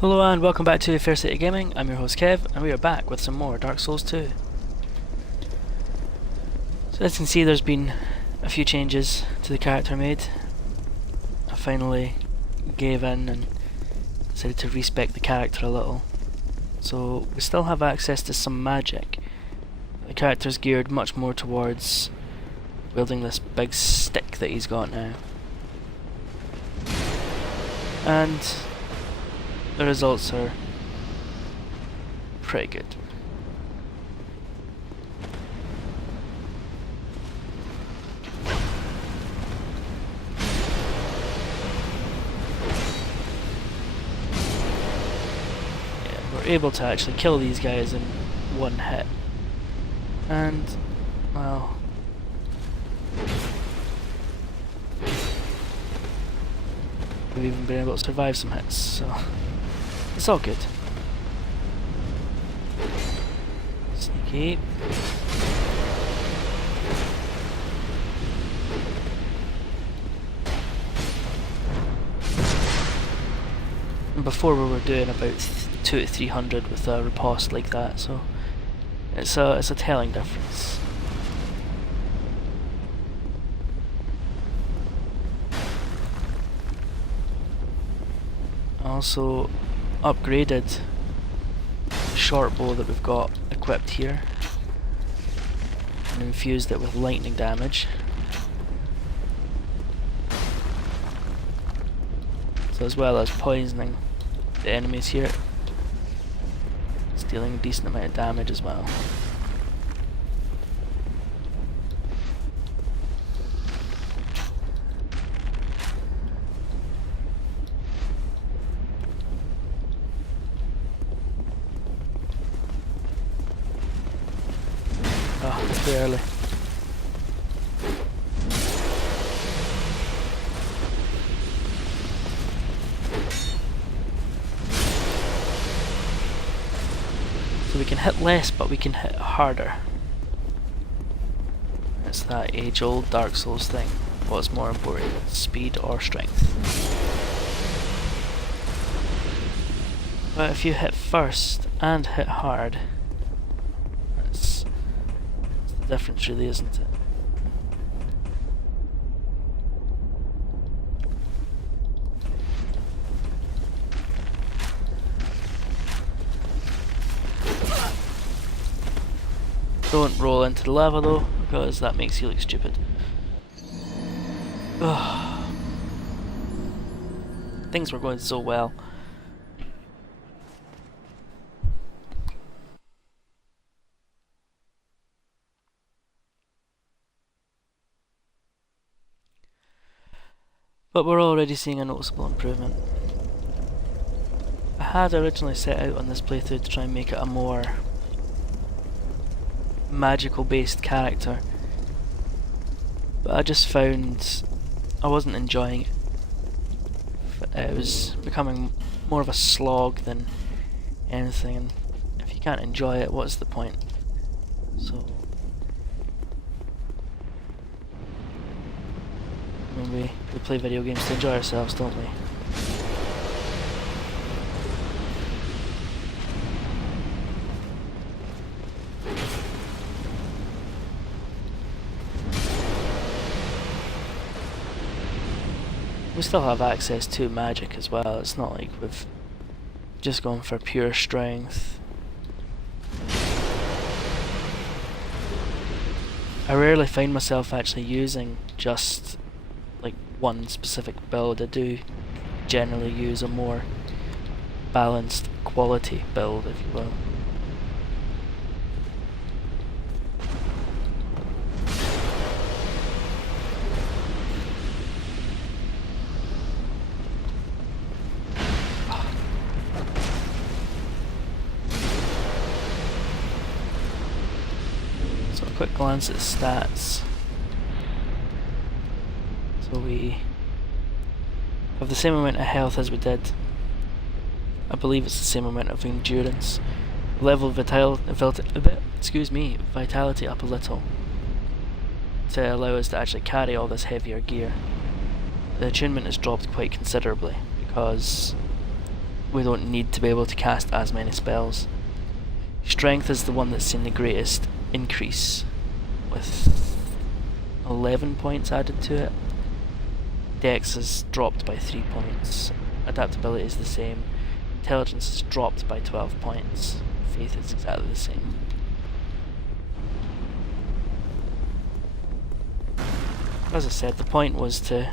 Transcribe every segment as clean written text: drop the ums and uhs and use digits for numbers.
Hello and welcome back to Fair City Gaming. I'm your host Kev, and we are back with some more Dark Souls 2. So as you can see, there's been a few changes to the character made. I finally gave in and decided to respec the character a little. So we still have access to some magic. The character's geared much more towards wielding this big stick that he's got now. And the results are pretty good. Yeah, we're able to actually kill these guys in one hit. And, well, we've even been able to survive some hits, so it's all good. Sneaky. And before we were doing about 2 to 300 with a riposte like that, so it's a telling difference. Also upgraded the short bow that we've got equipped here and infused it with lightning damage. So as well as poisoning the enemies here, it's dealing a decent amount of damage as well. Oh, it's too early. So we can hit less, but we can hit harder. It's that age-old Dark Souls thing. What's more important, speed or strength? But if you hit first and hit hard, that's the difference really, isn't it? Don't roll into the lava though, because that makes you look stupid. Ugh. Things were going so well. But we're already seeing a noticeable improvement. I had originally set out on this playthrough to try and make it a more magical based character, but I just found I wasn't enjoying it. It was becoming more of a slog than anything, and if you can't enjoy it, what's the point? So I mean, we play video games to enjoy ourselves, don't we? We still have access to magic as well. It's not like we've just gone for pure strength. I rarely find myself actually using just like one specific build. I do generally use a more balanced quality build, if you will. Quick glance at stats. So we have the same amount of health as we did. I believe it's the same amount of endurance. Level vitality up a little to allow us to actually carry all this heavier gear. The attunement has dropped quite considerably because we don't need to be able to cast as many spells. Strength is the one that's seen the greatest increase, with 11 points added to it. Dex has dropped by 3 points. Adaptability is the same. Intelligence has dropped by 12 points. Faith is exactly the same. As I said, the point was to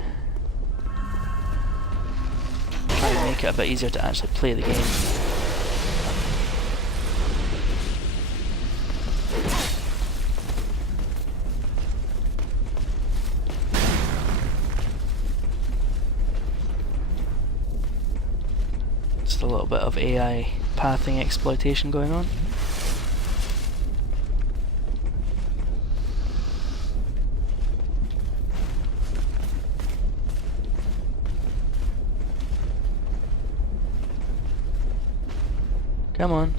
try and make it a bit easier to actually play the game. Just a little bit of AI pathing exploitation going on. Come on.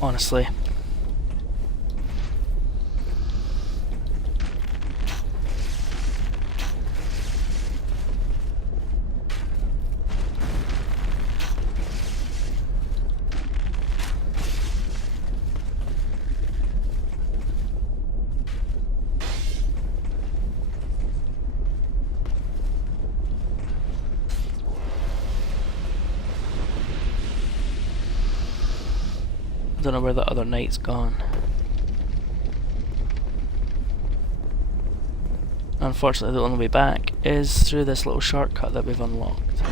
Honestly. Don't know where the other knight's gone. Unfortunately, the only way back is through this little shortcut that we've unlocked.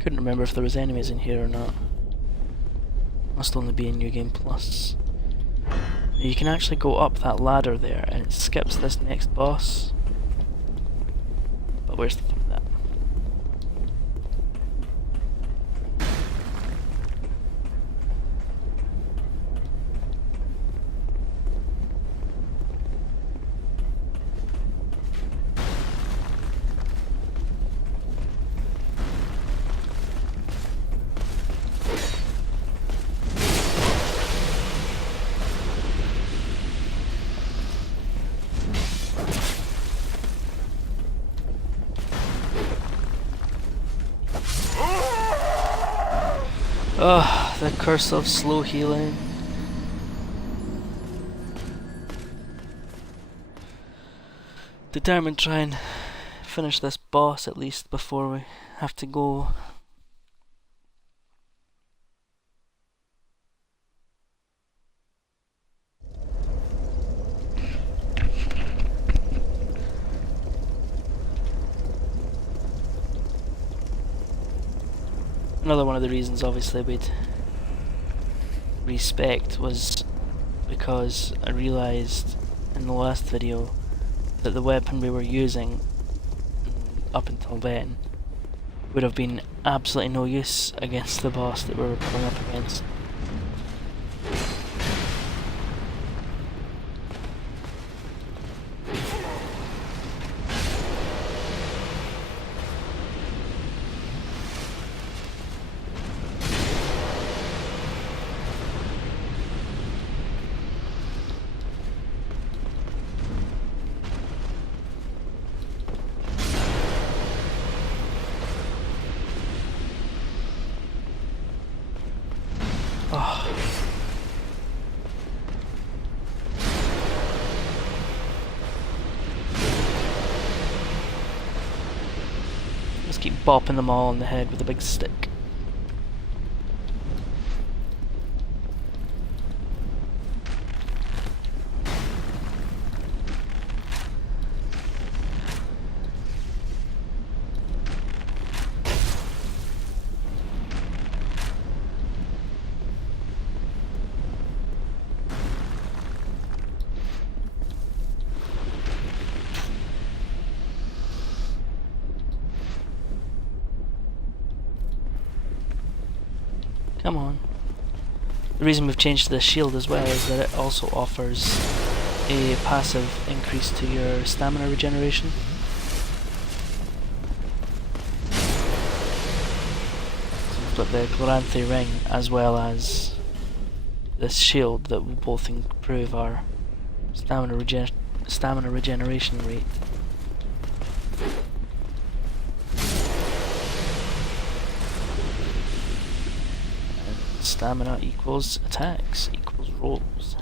Couldn't remember if there was enemies in here or not. Must only be in New Game Plus. You can actually go up that ladder there and it skips this next boss. But where's the fun of that? Ugh, the curse of slow healing. Determined to try and finish this boss at least before we have to go. Another one of the reasons obviously we'd Respec was because I realised in the last video that the weapon we were using up until then would have been absolutely no use against the boss that we were coming up against. Oh. Just keep bopping them all on the head with a big stick. Come on. The reason we've changed the shield as well is that it also offers a passive increase to your stamina regeneration. So we've got the Gloranthe ring as well as this shield that will both improve our stamina regeneration rate. And stamina equals attacks equals rolls.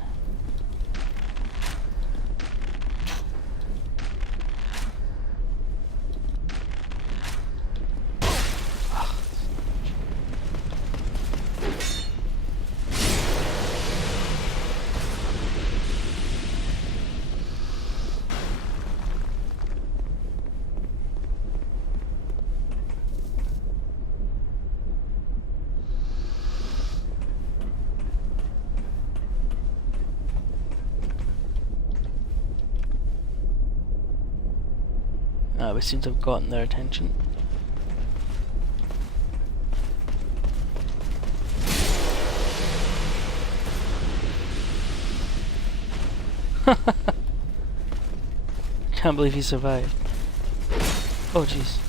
We seem to have gotten their attention. Can't believe he survived. Oh jeez.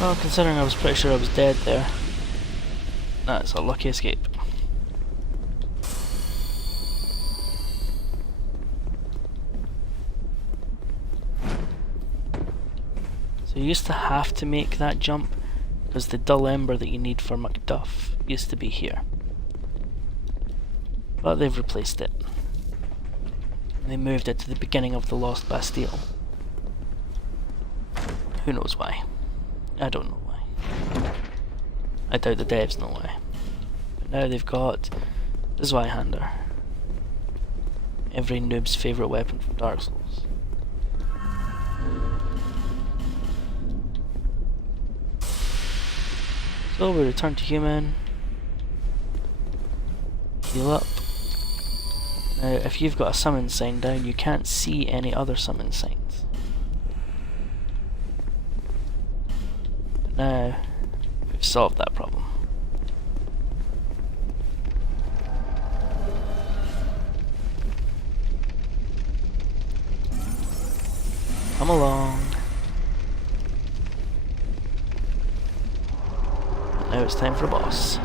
Well, considering I was pretty sure I was dead there, that's a lucky escape. So you used to have to make that jump because the dull ember that you need for Macduff used to be here. But they've replaced it. They moved it to the beginning of the Lost Bastille. Who knows why? I don't know why. I doubt the devs know why. But now they've got the Zweihander. Every noob's favourite weapon from Dark Souls. So we return to human. Heal up. Now if you've got a summon sign down, you can't see any other summon signs. Now, we've solved that problem. Come along. Now it's time for a boss.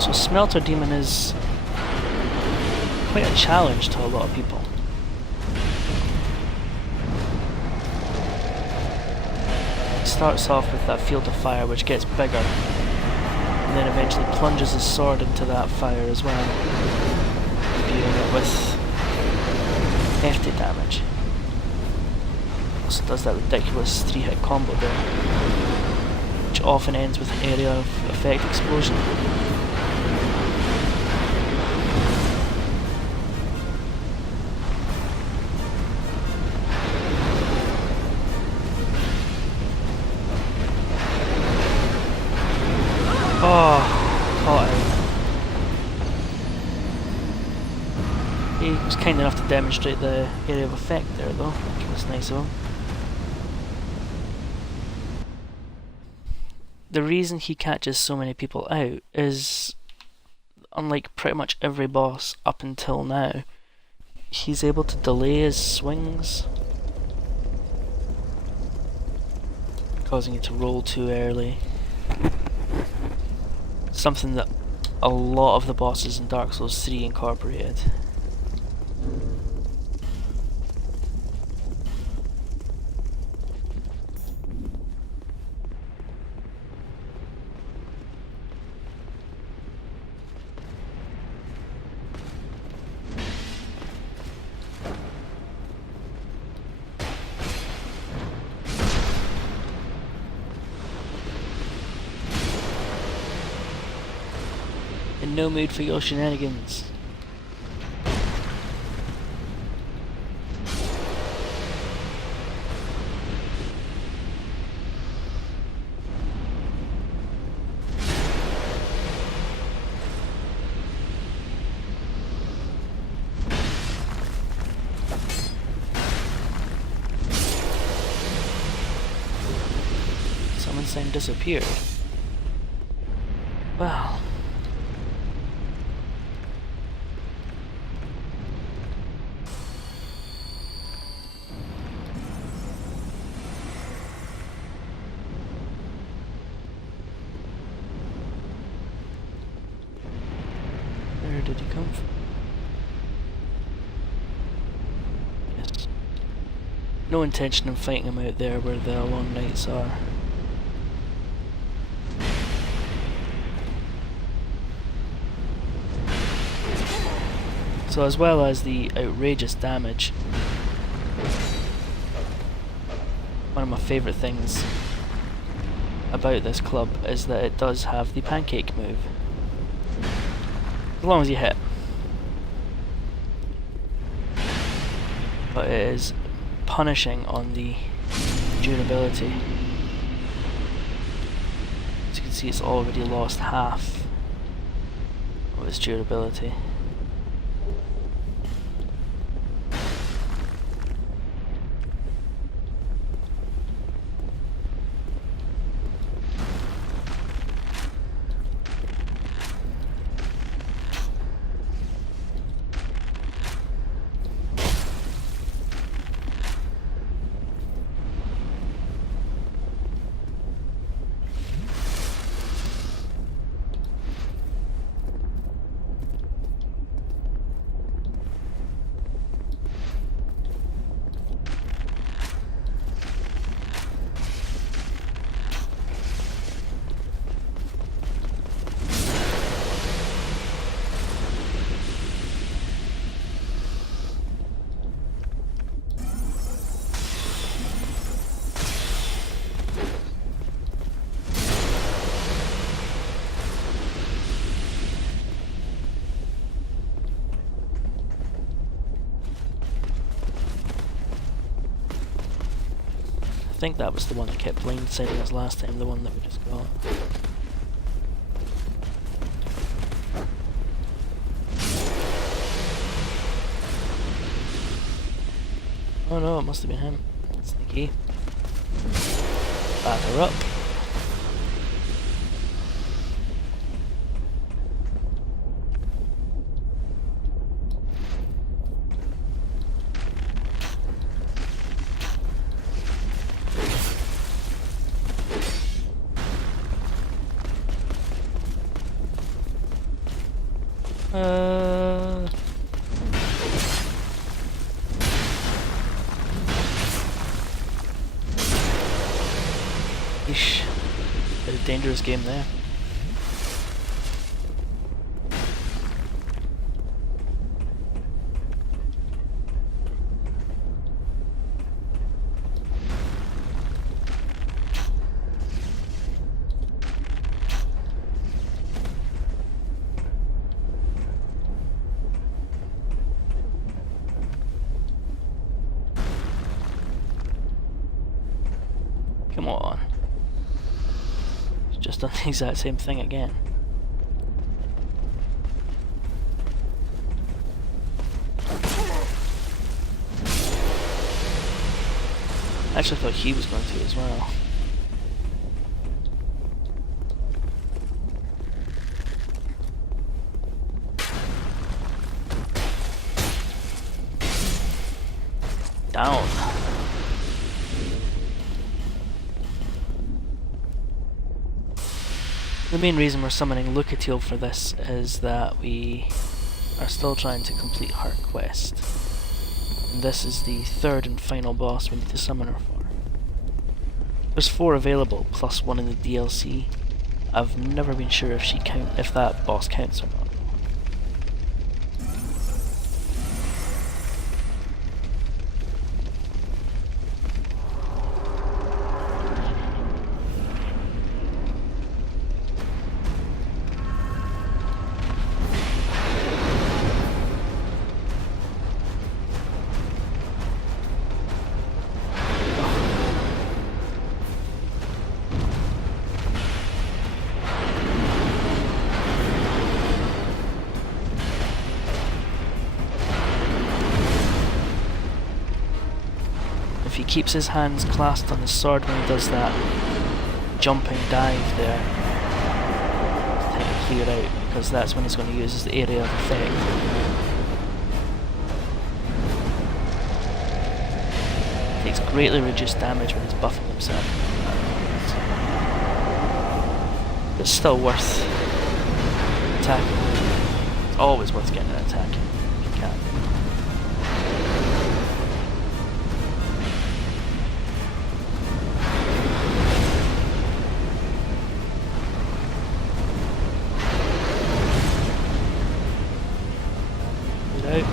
So Smelter Demon is quite a challenge to a lot of people. It starts off with that field of fire which gets bigger and then eventually plunges his sword into that fire as well, imbuing it with hefty damage. Also does that ridiculous 3-hit combo there, which often ends with an area of effect explosion. Oh, caught him. He was kind enough to demonstrate the area of effect there though, which was nice of him. The reason he catches so many people out is, unlike pretty much every boss up until now, he's able to delay his swings, causing you to roll too early. Something that a lot of the bosses in Dark Souls 3 incorporated. In no mood for your shenanigans. Summon sign disappeared. Well. Where did he come from? Yes. No intention of fighting him out there where the long nights are. So as well as the outrageous damage, one of my favourite things about this club is that it does have the pancake move. As long as you hit. But it is punishing on the durability. As you can see, it's already lost half of its durability. I think that was the one that kept blindsiding us last time, the one that we just got. Oh no, it must have been him. Sneaky. Batter up. Eesh. Bit of dangerous game there. Come on. It's just done the exact same thing again. I actually thought he was going to as well. Down. The main reason we're summoning Lucatiel for this is that we are still trying to complete her quest. And this is the third and final boss we need to summon her for. There's 4 available, plus 1 in the DLC. I've never been sure if that boss counts or not. he keeps his hands clasped on his sword when he does that jumping dive there, to take it clear out, because that's when he's going to use his area of effect. Takes greatly reduced damage when he's buffing himself. It's still worth attacking. It's always worth getting an attack if you can. Get out.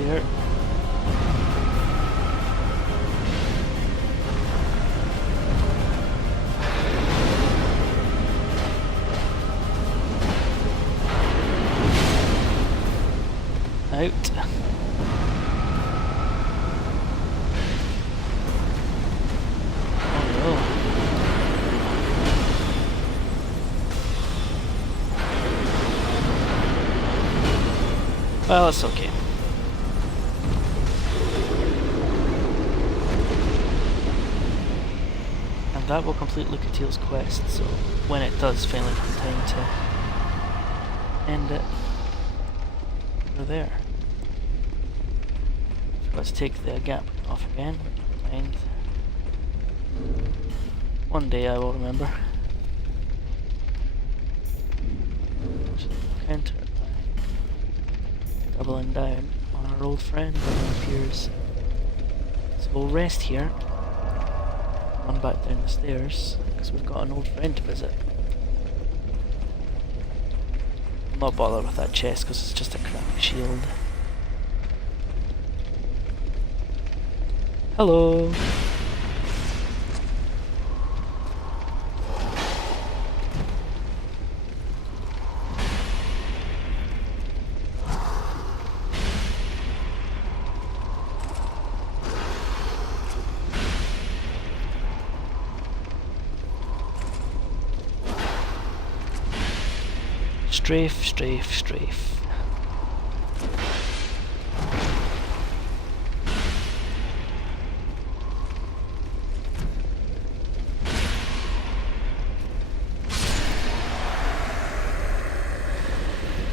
There. Out. Oh no. Well, it's okay. And that will complete Lucatiel's quest, so when it does finally come time to end it, we're there. Let's take the gap off again, and one day I will remember. Counter by doubling down on our old friend when he appears. So we'll rest here, run back down the stairs, because we've got an old friend to visit. I'm not bothered with that chest because it's just a crappy shield. Hello! Strafe, strafe, strafe.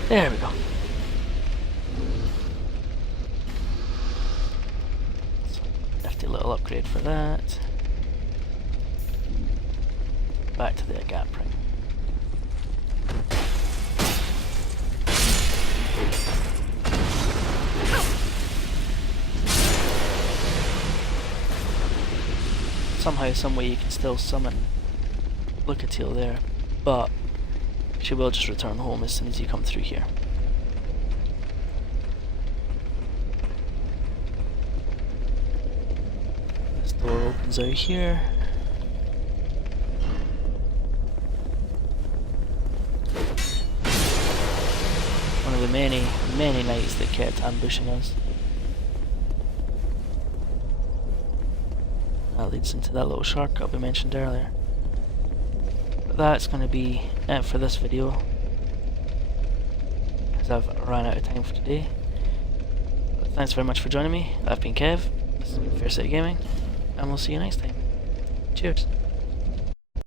There we go. Nifty little upgrade for that. Back to the gap ring. Somehow, someway you can still summon Lucatiel there, but she will just return home as soon as you come through here. This door opens out here. One of the many, many knights that kept ambushing us. That leads into that little shortcut we mentioned earlier. But that's going to be it for this video, because I've run out of time for today. But thanks very much for joining me. I've been Kev, this has been Fair City Gaming, and we'll see you next time. Cheers.